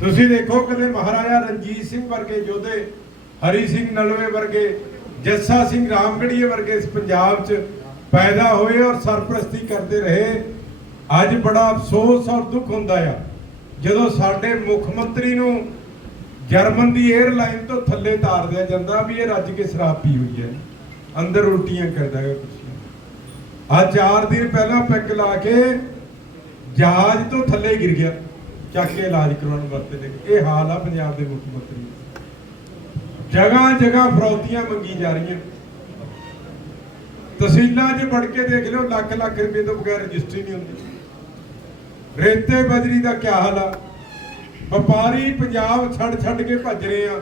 ਤੁਸੀਂ ਦੇਖੋ ਕਦੇ ਮਹਾਰਾਜਾ ਰਣਜੀਤ ਸਿੰਘ ਵਰਗੇ ਯੋਧੇ, ਹਰੀ ਸਿੰਘ ਨਲਵੇ ਵਰਗੇ, ਜੱਸਾ ਸਿੰਘ ਰਾਮਗੜੀਏ ਵਰਗੇ ਇਸ ਪੰਜਾਬ 'ਚ ਪੈਦਾ ਹੋਏ ਔਰ ਸਰਪ੍ਰਸਤੀ ਕਰਦੇ ਰਹੇ, ਅੱਜ ਬੜਾ ਅਫਸੋਸ ਔਰ ਦੁੱਖ ਹੁੰਦਾ ਆ। ਜਦੋਂ ਸਾਡੇ ਮੁੱਖ ਮੰਤਰੀ ਨੂੰ ਜਰਮਨ ਦੀ 에ਅਰਲਾਈਨ ਤੋਂ ਥੱਲੇ ਤਾਰ ਦਿਆ ਜਾਂਦਾ ਵੀ ਇਹ ਰੱਜ ਕੇ ਸ਼ਰਾਬ ਪੀ ਹੋਈ ਹੈ। ਅੰਦਰ ਉਲਟੀਆਂ ਕਰਦਾ ਹੈ ਕੁਛ। ਆ ਚਾਰ ਦਿਨ ਪਹਿਲਾਂ ਪੈਕ ਲਾ ਕੇ ਜਹਾਜ਼ ਤੋਂ ਥੱਲੇ ਗਿਰ ਗਿਆ। ਚੱਕ ਕੇ ਇਲਾਜ ਕਰਾਉਣ ਵਾਸਤੇ ਲੈ ਇਹ ਹਾਲ ਆ ਪੰਜਾਬ ਦੇ ਮੁੱਖ ਮੰਤਰੀ। ਜਗ੍ਹਾ ਜਗ੍ਹਾ ਫਰੌਤੀਆਂ ਮੰਗੀ ਜਾ ਰਹੀਆਂ। ਤਹਿਸੀਲਾਂ 'ਚ ਵੜ ਕੇ ਦੇਖ ਲਿਓ, ਲੱਖ ਲੱਖ ਰੁਪਏ ਤੋਂ ਬਗੈਰ ਰਜਿਸਟਰੀ ਨਹੀਂ ਹੁੰਦੀ। ਰੇਤੇ ਬਜਰੀ ਦਾ ਕੀ ਹਾਲ ਆ? ਵਪਾਰੀ ਪੰਜਾਬ ਛੱਡ ਛੱਡ ਕੇ ਭੱਜ ਰਹੇ ਆ।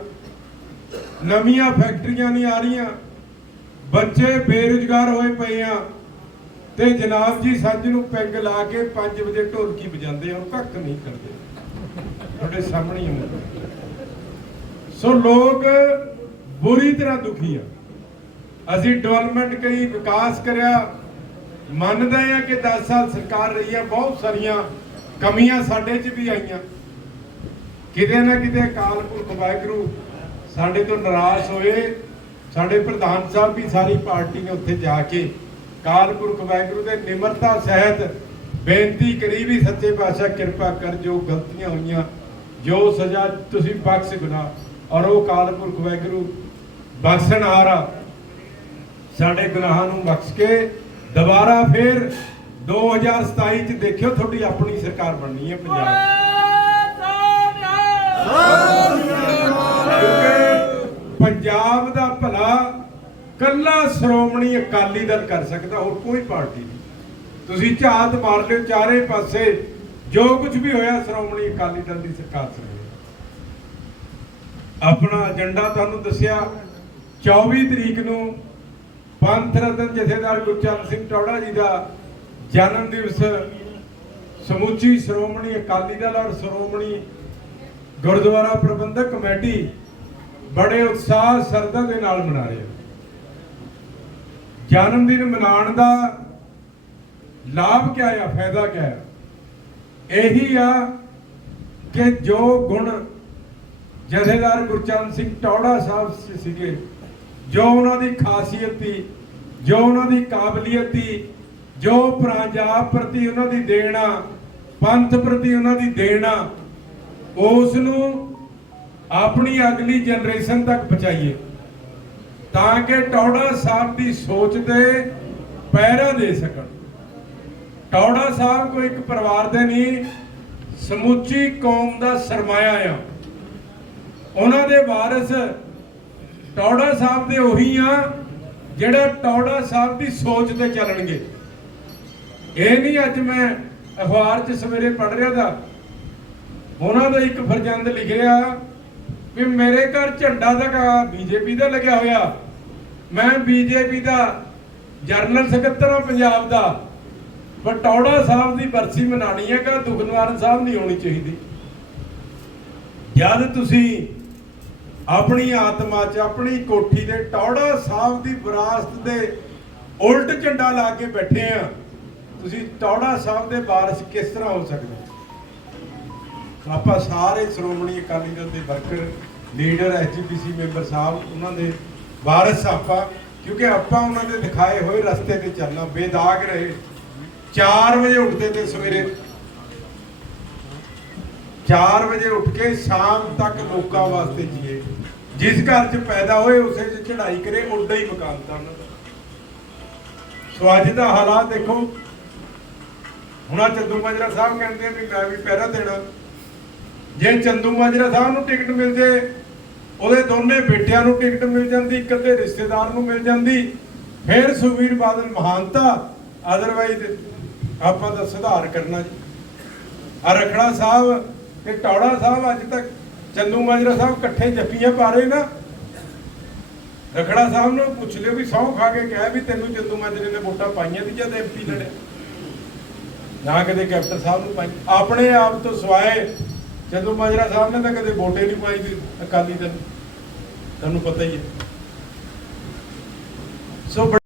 ਨਵੀਆਂ ਫੈਕਟਰੀਆਂ ਨਹੀਂ ਆ ਰਹੀਆਂ। ਬੱਚੇ ਬੇਰੁਜ਼ਗਾਰ ਹੋਏ ਪਏ ਆ। ਤੇ ਜਨਾਬ ਜੀ ਸੱਜ ਨੂੰ ਪੈਗ ਲਾ ਕੇ 5 ਵਜੇ ਢੋਲਕੀ ਵਜਾਉਂਦੇ ਆ, ਉਹ ਕੱਖ ਨਹੀਂ ਕਰਦੇ। ਤੁਹਾਡੇ ਸਾਹਮਣੇ ਹੀ ਸੋ ਲੋਕ ਬੁਰੀ ਤਰ੍ਹਾਂ ਦੁਖੀ ਆ। ਅਸੀਂ ਡਿਵੈਲਪਮੈਂਟ ਕਰੀ, ਵਿਕਾਸ ਕਰਿਆ। ਮੰਨਦੇ ਆ ਕਿ 10 ਸਾਲ ਸਰਕਾਰ ਰਹੀ ਆ, ਬਹੁਤ ਸਾਰੀਆਂ ਕਮੀਆਂ ਸਾਡੇ 'ਚ ਵੀ ਆਈਆਂ। ਕਿਤੇ ਨਾ ਕਿਤੇ ਅਕਾਲ ਪੁਰਖ ਵਾਹਿਗੁਰੂ ਸਾਡੇ ਤੋਂ ਨਾਰਾਜ਼ ਹੋਏ। ਸਾਡੇ ਪ੍ਰਧਾਨ ਸਾਹਿਬ ਵੀ ਸਾਰੀ ਪਾਰਟੀ ਨੇ ਉੱਥੇ ਜਾ ਕੇ ਅਕਾਲ ਪੁਰਖ ਵਾਹਿਗੁਰੂ ਦੇ ਨਿਮਰਤਾ ਸਹਿਤ ਬੇਨਤੀ ਕਰੀ ਵੀ ਸੱਚੇ ਪਾਤਸ਼ਾਹ ਕਿਰਪਾ ਕਰ ਜੋ ਗਲਤੀਆਂ ਹੋਈਆਂ ਜੋ ਸਜ਼ਾ ਤੁਸੀਂ ਬਖਸ਼ ਗੁਨਾ ਔਰ ਉਹ ਅਕਾਲ ਪੁਰਖ ਵਾਹਿਗੁਰੂ ਬਖਸ਼ਣ ਹਾਰਾ ਸਾਡੇ ਗੁਨਾਹਾਂ ਨੂੰ ਬਖਸ਼ ਕੇ ਦੁਬਾਰਾ ਫਿਰ 2027 ਚ ਦੇਖਿਓ ਤੁਹਾਡੀ ਆਪਣੀ ਸਰਕਾਰ ਬਣਨੀ ਹੈ ਪੰਜਾਬ ਪੰਜਾਬ ਦਾ ਭਲਾ ਕੱਲਾ ਸ਼੍ਰੋਮਣੀ ਅਕਾਲੀ ਦਲ ਕਰ ਸਕਦਾ, ਹੋਰ ਕੋਈ ਪਾਰਟੀ ਨਹੀਂ। ਤੁਸੀਂ ਝਾਤ ਮਾਰ ਲਿਓ ਚਾਰੇ ਪਾਸੇ, ਜੋ ਕੁਝ ਵੀ ਹੋਇਆ ਸ਼੍ਰੋਮਣੀ ਅਕਾਲੀ ਦਲ ਦੀ ਸਰਕਾਰ ਚ ਹੋਇਆ ਆਪਣਾ ਏਜੰਡਾ ਤੁਹਾਨੂੰ ਦੱਸਿਆ 24 ਤਰੀਕ ਨੂੰ ਪੰਥ ਰਤਨ ਜਥੇਦਾਰ ਗੁਰਚਰਨ ਸਿੰਘ ਟੌੜਾ ਜੀ ਦਾ ਜਨਮ ਦਿਵਸ ਸਮੁੱਚੀ ਸ਼੍ਰੋਮਣੀ ਅਕਾਲੀ ਦਲ ਔਰ ਸ਼੍ਰੋਮਣੀ ਗੁਰਦੁਆਰਾ ਪ੍ਰਬੰਧਕ ਕਮੇਟੀ ਬੜੇ ਉਤਸ਼ਾਹ ਸਰਦਾ ਦੇ ਨਾਲ ਮਨਾ ਰਹੀ ਜਨਮ ਦਿਨ ਮਨਾਉਣ ਦਾ ਲਾਭ ਕਿਆ ਆ, ਫਾਇਦਾ ਕਿਆ ਆ? ਇਹੀ ਆ ਕਿ ਜੋ ਗੁਣ ਜਥੇਦਾਰ ਗੁਰਚਰਨ ਸਿੰਘ ਟੌੜਾ ਸਾਹਿਬ ਸ- ਸੀਗੇ, ਜੋ ਉਹਨਾਂ ਦੀ ਖਾਸੀਅਤ ਸੀ, ਜੋ ਉਹਨਾਂ ਦੀ ਕਾਬਲੀਅਤ ਸੀ, ਜੋ ਪੰਜਾਬ ਪ੍ਰਤੀ ਉਹਨਾਂ ਦੀ ਦੇਣ ਆ, ਪੰਥ ਪ੍ਰਤੀ ਉਹਨਾਂ ਦੀ ਦੇਣ ਆ, ਉਸ ਨੂੰ ਆਪਣੀ ਅਗਲੀ ਜਨਰੇਸ਼ਨ ਤੱਕ ਪਹੁੰਚਾਈਏ। ਤਾਂ ਕਿ ਟੌੜਾ ਸਾਹਿਬ ਦੀ ਸੋਚ ਤੇ ਪਹਿਰਾ ਦੇ ਸਕਣ। ਟੌੜਾ ਸਾਹਿਬ ਕੋਈ ਇੱਕ ਪਰਿਵਾਰ ਦੇ ਨਹੀਂ, ਸਮੁੱਚੀ ਕੌਮ ਦਾ ਸਰਮਾਇਆ ਆ। ਉਹਨਾਂ ਦੇ ਵਾਰਿਸ ਟੌੜਾ ਸਾਹਿਬ ਦੇ ਉਹੀ ਆ, ਜਿਹੜੇ ਟੌੜਾ ਸਾਹਿਬ ਦੀ ਸੋਚ ਤੇ ਚੱਲਣਗੇ। ਇਹ ਨਹੀਂ ਅੱਜ ਮੈਂ ਅਖਬਾਰ 'ਚ ਸਵੇਰੇ ਪੜ੍ਹ ਰਿਹਾ ਦਾ। ਉਹਨਾਂ ਦਾ ਇੱਕ ਫਰਜ਼ੰਦ ਲਿਖਿਆ ਵੀ ਮੇਰੇ ਘਰ ਝੰਡਾ ਤਾਂ ਬੀਜੇਪੀ ਦਾ ਲੱਗਿਆ ਹੋਇਆ। ਮੈਂ ਬੀਜੇਪੀ ਦਾ ਜਨਰਲ ਸਕੱਤਰ ਹਾਂ ਪੰਜਾਬ ਦਾ। ਬਟੌੜਾ ਸਾਹਿਬ ਦੀ ਬਰਸੀ ਮਨਾਣੀ ਹੈ ਕਿ ਦੁਖਨਵਾਰਨ ਸਾਹਿਬ ਨਹੀਂ ਹੋਣੀ ਚਾਹੀਦੀ। ਜਦ ਤੁਸੀਂ ਆਪਣੀ ਆਤਮਾ 'ਚ, ਆਪਣੀ ਕੋਠੀ ਦੇ ਟੌੜਾ ਸਾਹਿਬ ਦੀ ਵਿਰਾਸਤ ਦੇ ਉਲਟ ਝੰਡਾ ਲਾ ਕੇ ਬੈਠੇ ਆ, ਤੁਸੀਂ ਟੌੜਾ ਸਾਹਿਬ ਦੇ ਵਾਰਿਸ ਕਿਸ ਤਰ੍ਹਾਂ ਹੋ ਸਕਦੇ ਆਪਾਂ ਸਾਰੇ ਸ਼੍ਰੋਮਣੀ ਅਕਾਲੀ ਦਲ ਦੇ ਵਰਕਰ, ਲੀਡਰ ਐਸਜੀਪੀਸੀ ਮੈਂਬਰ ਸਾਹਿਬ, ਉਹਨਾਂ ਦੇ ਵਾਰਿਸ ਆਪਾਂ, ਕਿਉਂਕਿ ਆਪਾਂ ਉਹਨਾਂ ਦੇ ਦਿਖਾਏ ਹੋਏ ਰਸਤੇ ਤੇ ਚੱਲਣਾ, ਬੇਦਾਗ ਰਹੇ। 4 ਵਜੇ ਉੱਠਦੇ ਤੇ ਸਵੇਰੇ। 4 ਵਜੇ ਉੱਠ ਕੇ ਸ਼ਾਮ ਤੱਕ ਲੋਕਾਂ ਵਾਸਤੇ ਜੀਏ। ਜਿਸ ਘਰ 'ਚ ਪੈਦਾ ਹੋਏ, ਉਸੇ 'ਚ ਚੜ੍ਹਾਈ ਕਰੇ, ਉੱਡਾ ਹੀ ਮਕਾਨ ਤਾਂ ਸੋ ਅੱਜ ਦਾ ਹਾਲਾਤ ਦੇਖੋ। ਹੁਣ ਆਹ ਚੰਦੂ ਮਾਜਰਾ ਸਾਹਿਬ ਕਹਿੰਦੇ ਵੀ ਮੈਂ ਵੀ ਪਹਿਰਾ ਦੇਣਾ। ਜੇ ਚੰਦੂ ਮਾਜਰਾ ਸਾਹਿਬ ਨੂੰ ਟਿਕਟ ਮਿਲ ਜੇ ਉਹਦੇ ਦੋਨੇ ਬੇਟਿਆਂ ਨੂੰ ਟਿਕਟ ਮਿਲ ਜਾਂਦੀ, ਇੱਕ ਅੱਧੇ ਰਿਸ਼ਤੇਦਾਰ ਨੂੰ ਮਿਲ ਜਾਂਦੀ। ਫਿਰ ਸੁਖਬੀਰ ਬਾਦਲ ਮਹਾਨਤਾ ਅਦਰਵਾਈਜ਼ ਆਪਾਂ ਦਾ ਸੁਧਾਰ ਕਰਨਾ ਜੀ। ਆ ਰਖੜਾ ਸਾਹਿਬ ਤੇ ਟੌੜਾ ਸਾਹਿਬ ਅੱਜ ਤੱਕ ਚੰਦੂ ਮਾਜਰਾ ਸਾਹਿਬ ਇਕੱਠੇ ਜੱਫੀਆਂ ਪਾ ਰਹੇ ਨਾ। ਰਖੜਾ ਸਾਹਿਬ ਨੂੰ ਪੁੱਛ ਲਿਓ ਵੀ ਸਹੁੰ ਖਾ ਕੇ ਕਿਹਾ ਵੀ ਤੈਨੂੰ ਚੰਦੂ ਮਾਜਰੇ ਨੇ ਵੋਟਾਂ ਪਾਈਆਂ ਦੀ ਜਦ ਐਮਪੀ ਲੜਿਆ ਨਾ ਕਦੇ ਕੈਪਟਨ ਸਾਹਿਬ ਨੂੰ ਪਾਈ। ਆਪਣੇ ਆਪ ਤੋਂ ਸਵਾਏ ਜਦੋਂ ਮਾਜਰਾ ਸਾਹਿਬ ਨੇ ਤਾਂ ਕਦੇ ਵੋਟੇ ਨਹੀਂ ਪਾਈ ਦੀ ਅਕਾਲੀ ਦਲ, ਤੁਹਾਨੂੰ ਪਤਾ ਹੀ ਹੈ। ਸੋ